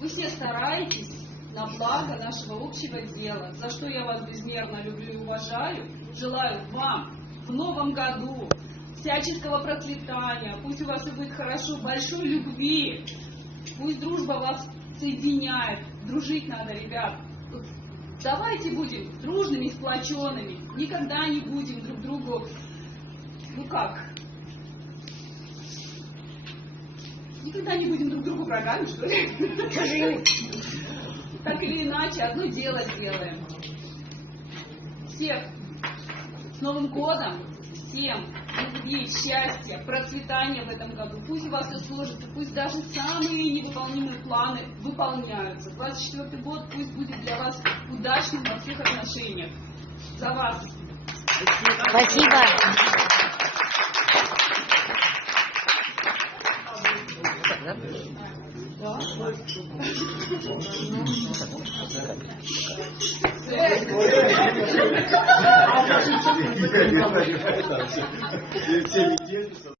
Вы все стараетесь на благо нашего общего дела, за что я вас безмерно люблю и уважаю. Желаю вам в новом году всяческого процветания, пусть у вас и будет хорошо, большой любви, пусть дружба вас соединяет. Дружить надо, ребят. Давайте будем дружными, сплоченными, никогда не будем друг другу, никогда не будем друг другу врагами, что ли? Так или иначе, одно дело сделаем. Всех с Новым годом, всем любви, счастья, процветания в этом году. Пусть у вас все сложится, пусть даже самые невыполнимые планы выполняются. 24-й год пусть будет для вас удачным во всех отношениях. За вас. Спасибо. Все